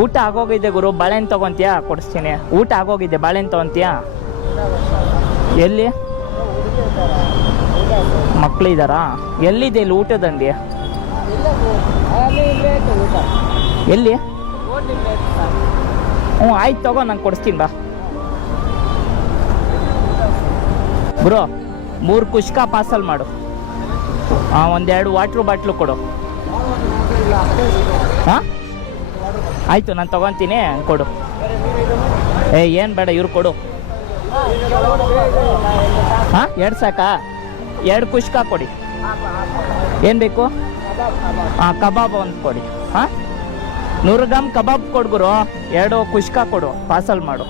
ಊಟ ಆಗೋಗಿದೆ ಗುರು, ಬಾಳೆಹಣ್ಣು ತೊಗೊತೀಯಾ? ಕೊಡಿಸ್ತೀನಿ. ಊಟ ಆಗೋಗಿದೆ, ಬಾಳೆಹಣ್ಣು ತೊಗೊತೀಯಾ? ಎಲ್ಲಿ ಮಕ್ಕಳಿದ್ದಾರಾ? ಎಲ್ಲಿದೆ ಇಲ್ಲಿ ಊಟದಂಡಿ? ಎಲ್ಲಿ? ಹ್ಞೂ ಆಯ್ತು ತಗೋ, ನಂಗೆ ಕೊಡಿಸ್ತೀನಿ ಬಾ. ಬ್ರೋ 3 ಕುಷ್ಕ ಪಾರ್ಸಲ್ ಮಾಡು. ಹಾಂ, 1-2 ವಾಟ್ರ್ ಬಾಟ್ಲು ಕೊಡು. ಹಾಂ ಆಯಿತು, ನಾನು ತೊಗೊತೀನಿ, ಕೊಡು. ಏನು ಬೇಡ, ಇವ್ರು ಕೊಡು. ಹಾಂ 2 ಸಾಕಾ? 2 ಕುಷ್ಕ ಕೊಡಿ. ಏನು ಬೇಕು? ಹಾಂ ಕಬಾಬ್ ಒಂದು ಕೊಡಿ. ಹಾಂ 100 ಗ್ರಾಮ್ ಕಬಾಬ್ ಕೊಡು ಗುರು. 2 ಕುಷ್ಕ ಕೊಡು, ಪಾರ್ಸಲ್ ಮಾಡು.